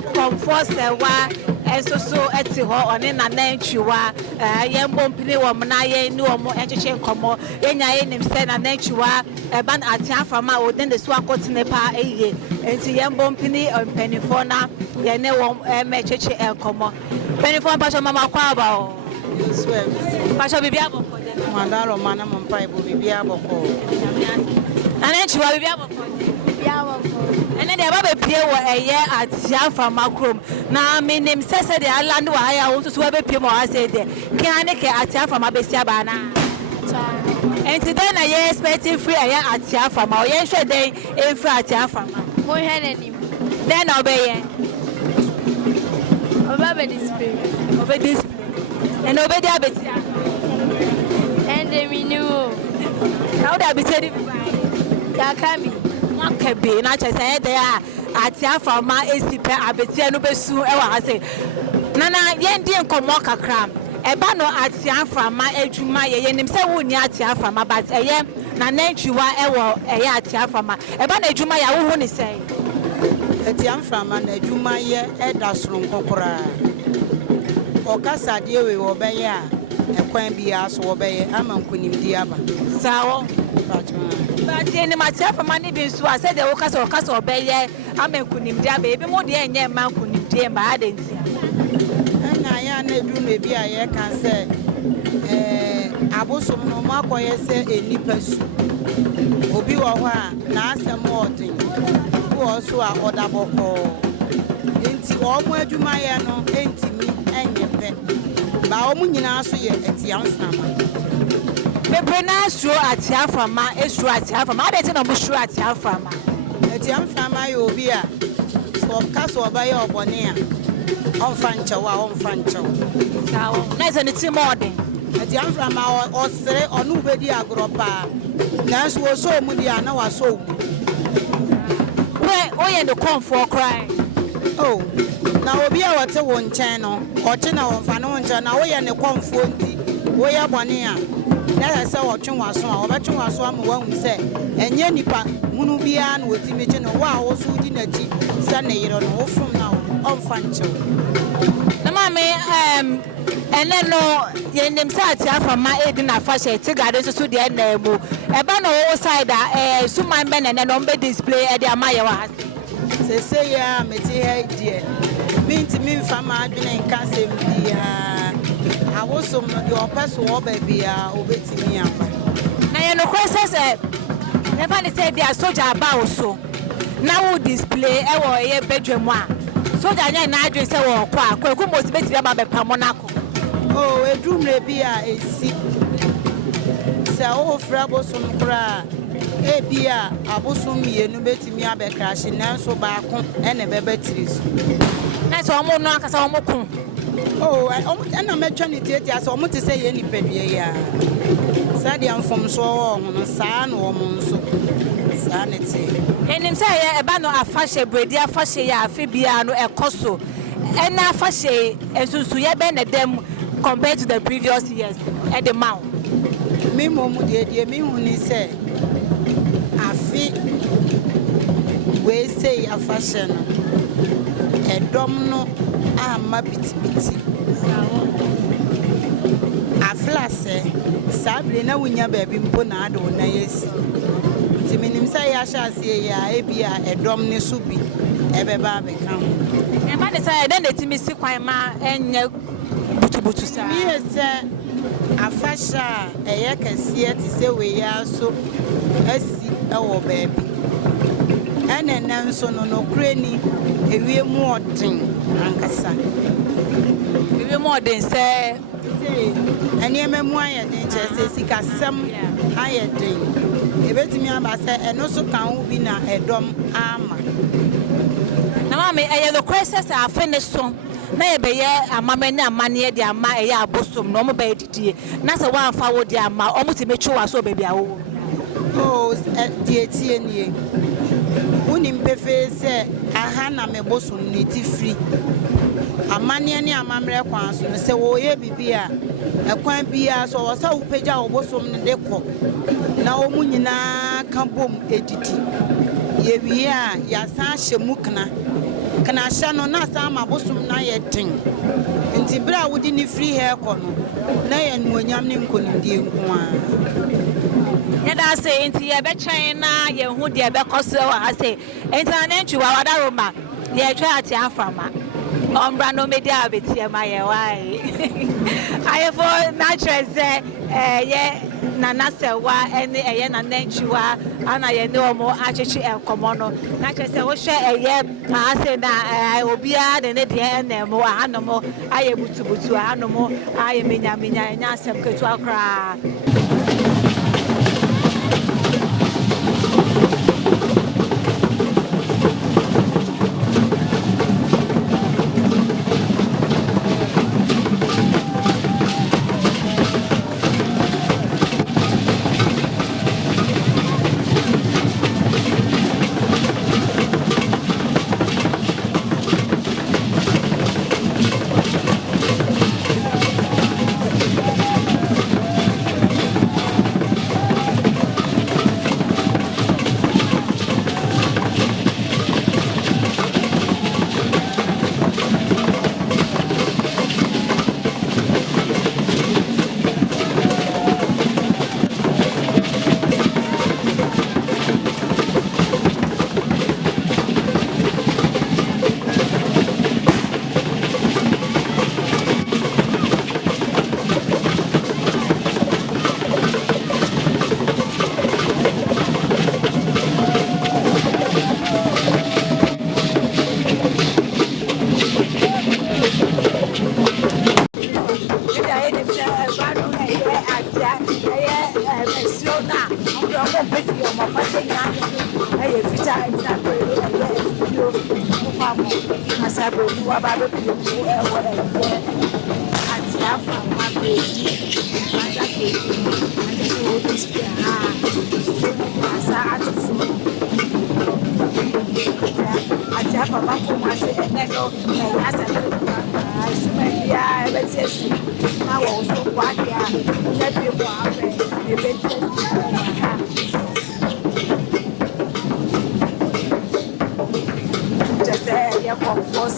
comfort Serwaa Asuo eti ho one na Antwiwaa ye mbompini wo na ye ni wo mo encheche nkomo ye nya ye nim se na Antwiwaa ban Atia Nframa o den de so akotene pa eye enti ye mbompini mpanifo na ye ne wo mecheche nkomo mpanifo pasho mama kwa ba o pasho bibia boko de mandaro mana mpa ibo bibia boko na Antwiwaa bibia boko bibia boko ene de baba pie wo eye Atia Nframa krom na minim sese de alande wa ya wo so be pie mo ase de kan ne ke Atia Nframa be sia ba na enti den na ye expecting free eye Atia Nframa o ye hwe den e free Atia Nframa mo hwe nanim den na obeye oba display and obey dia betia and minu how da betia di ya kami wakabe na che say dey Atia Nframa esipe abetia no besu e wa ase nana ye ndi nkomo kakra eba no Atia Nframa adwuma ye nim se wo ni Atia Nframa but eye na Antwiwaa e wo eye Atia Nframa eba na adwuma ya wo hu ni sei Atia Nframa na adwuma ye eda soro nkokora okasa de we wo be ya ekwan bia so wo be ye amankunim di aba sawo but ye ni Atia Nframa ni bi nso a se de wo kasa obeye amankunim di aba ebi mo de enye mankunim di ma adenti na ya na edu me bia ye kan se abosom no makoye se enipa su obi wo ho a na asem odin wo so a odaboko enti wo mo adwuma ye no entimi enyepe ba wo nyina so ye Atia Nframa bebre na Asuo Atia Nframa Asuo Atia Nframa adeti na mo Asuo Atia Nframa Atia Nframa ye obi a so kaso oba ye obone a onfa nchewa sawo na ze ni ti modern Atia Nframa osere onu bedi agoropa na so so mu dia na waso mu we oye the comfort cry oh na obi a wote wo nchen no oche na wonfa no nchen na woye ne komfo nti woye bone a na se wo twen waso a obetwen waso am wa hu se enye nipa munu bia na wotimi che no wa wo so di na ji se ne yiro no wo from na onfa nchen na mame ene no ye nim sa Atia Nframa edi na fashion ti gade so de na emu eba no wo side suman be ne no be display e de amaye wa se ya meti ha die minti min fama adwene nka sem bia awosom no de opeso wo ba bia obetimi aba na ye no kwese never ni say dia soldier ba wo so na wo display e wo ye bedwam a soldier nya na adwe se wo kwa kwaku mo si beti ba be pamo nako oh edumre bia esi se o fra bosom kra e bia abosom yenu betimi abekra na so ba ko ene bebetiri so na so omo no akasa omo kun oh na metwa ni tieti aso omo te se ye ni pedie ya sadia mfom so ho no saa na omo nso saa ne te enim se ye eba no afashe bredi afashe ya afi bia no ekoso ena afashe ensusu ye be ne dem compared to the previous years at the mount me momu de me hu ni se afi we say afashe no edom no ama bitibiti aflase sabre na wunya baabi mpo na ade na yesi timinim say ya hyase ya ebia edom ne so bi ebeba abeka ho e ma ne say den etimi si kwan ma enye butubutu sa mi ese afasha eye kase ti se we ya so asi ewo baabi ene nanso no kreni ewie mu odin ankasa ewie mu odin se ene ememu ayedin che sika sem ayedin ebetimi aba se eno so kan hu bi na edom ama na mama eye the crisis afene so na ye be ye amamani amane de ama eye abosom no mo ba edidie na se wa amfa wo de ama o mutimetwe wa so baby awo oh die tie nie unim pefe se aha na mebosom ni ti free amane ne amamre kwan so se wo ye bibia ekwan bia so wo sa wo pagya wo bosom ne de kɔ na wo mu nyina ka bom edidi ye wi a ya san hyɛ mu kana kana sha no na sa ma bosom na ye den nti bra wodi ni free hair kono na ye nuonyam ne nkonimdie nko a yada say nti ye be twen na ye hu de be kose wa ha say nti na Antwiwaa wada roma ye twa Atia Nframa ombra no media abetie ma ye wai aye for natural say ye nana Serwaa ene eye na Antwiwaa ana ye ne omo achechi enkomo no na chese wo hwe eye ase na obia de ne de enemo anomo aye butubutu anomo aye menya nya asem ketu akra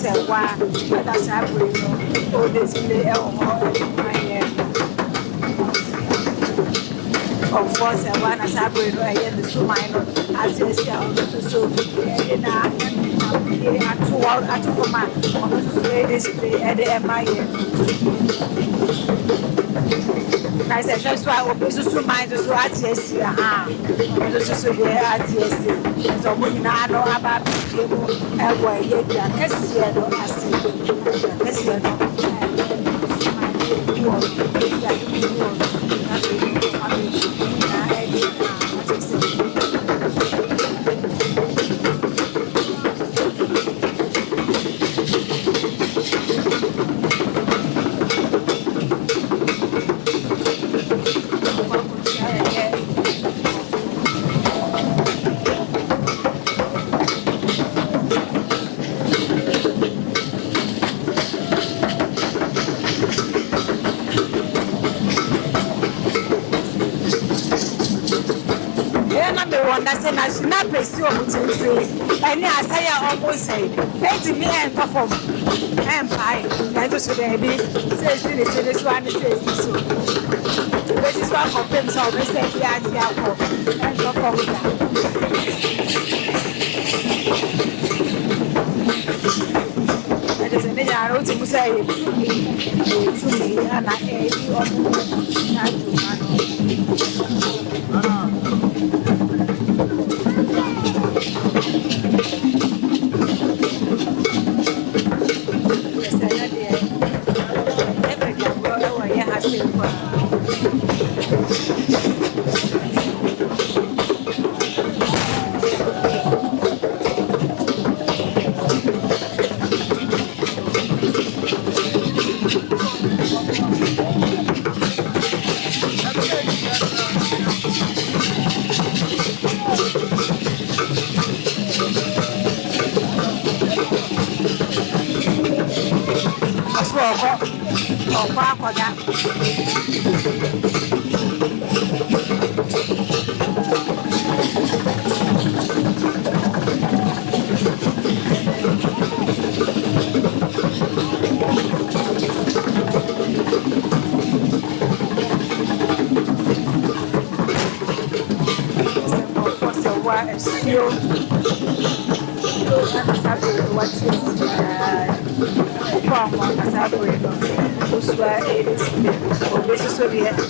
Serwaa Asuo Supong o display e o of Serwaa Asuo Supong e the suman asesia o so na atu forma o display e de emaye na se just why opemsuo mind so atia ha so de atia so mo na no aba bi mo e wo ye dia kase no ase kase no say na na presi o mutinse eni asaya almost say eti mi en perform en pai na to so dey bi say this one say so this is one opemsuo we say bi Atia ko en perform da just ne ya ro ti mu say to me ana e o mu na form as I bring was where it is. This is what we have.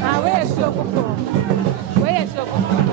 Where is your cuckoo? Where is your cuckoo?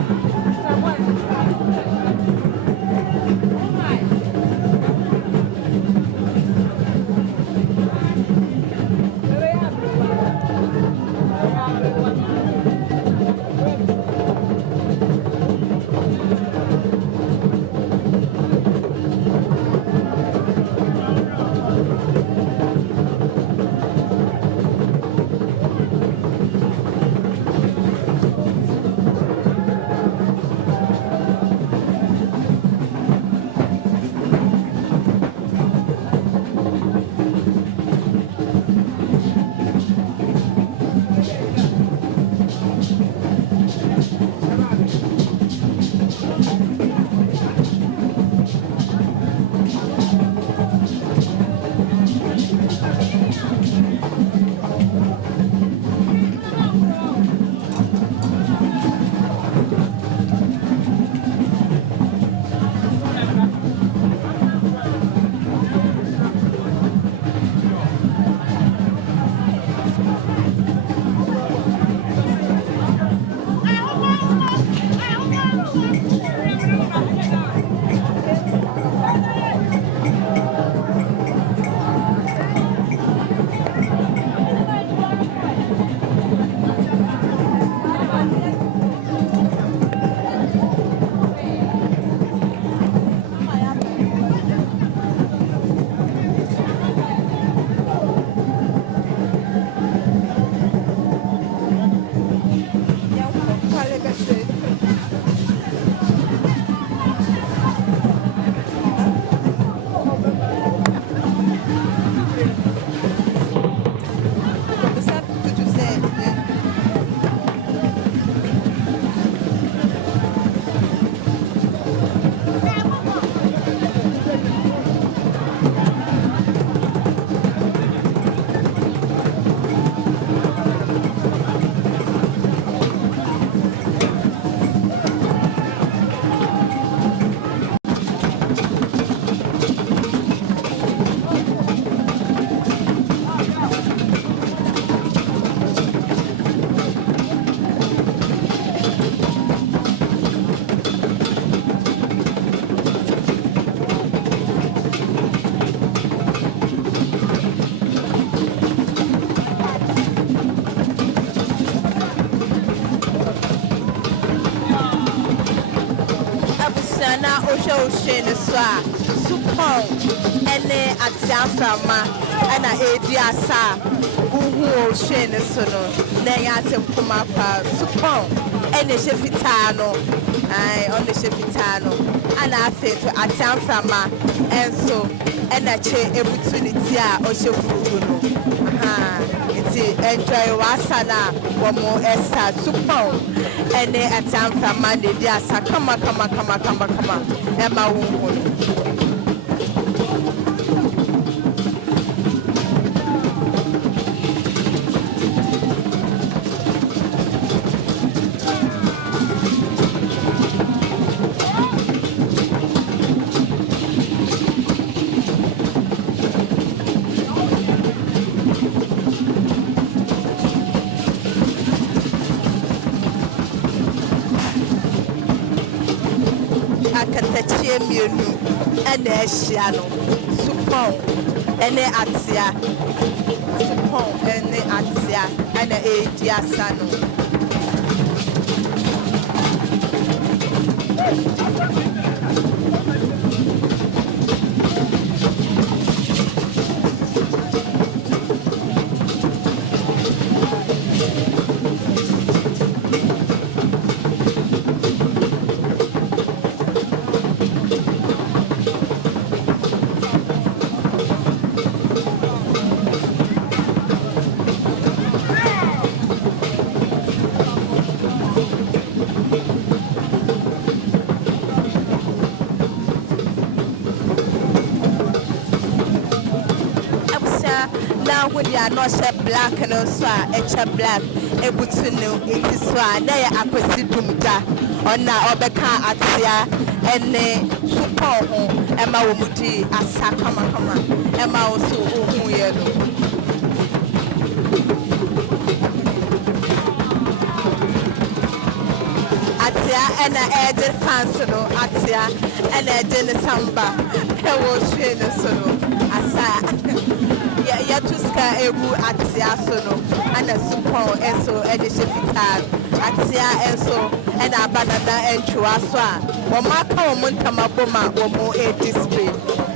Ocean Supong Atia Nframa and Ediasa Ocean Sono Nayas Kumapa Supong and the Shefitano on the Shefitano and I say to Atia Nframa and so and I check opportunity Ocean Antwiwaa Sana Womo Esa Supong and Atia Nframa Diasa come Emma and Shiano Supong and Atia Supong and Atia and Atia Sano. Now when you are not black and also a black, able to know it is why they are Dumda on now Obeka Atia and Supong Emma Wumuti Asakama Emma also yellow. Atia and Ed Fansano, Atia and Ed Samba. I was trained solo. Asa. Yatuska Ebu Atia Sono and a Supong and so Edishifitan Atia and so and a banana and Chuaswa. Wamaka Muntamaboma, Womo a display,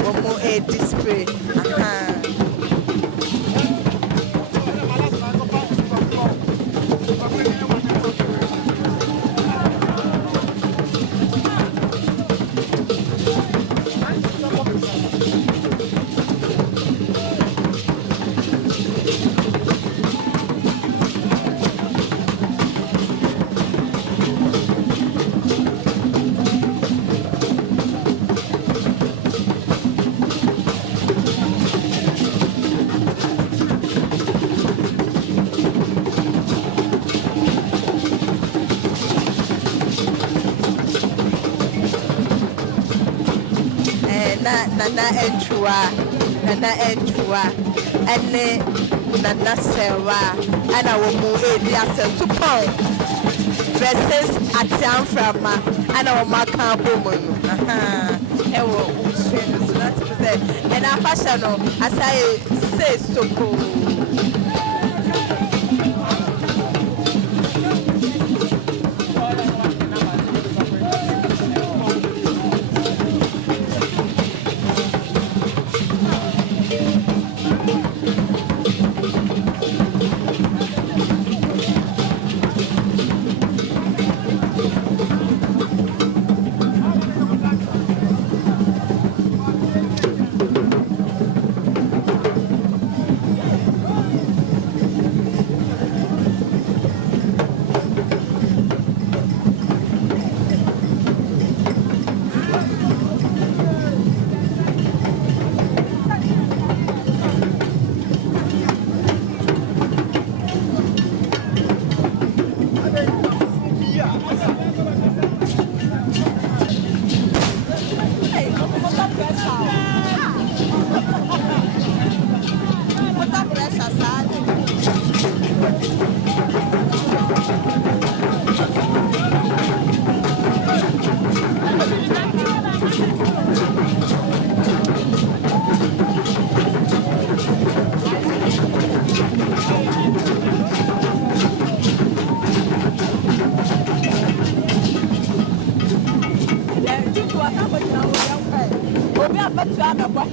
Womo a display. Nana Antwiwaa and Nana Serwaa and our Serwaa Supong versus Atia Nframa and our Maka woman. And our fashion, as I say, so cool. Obi abatu amebwa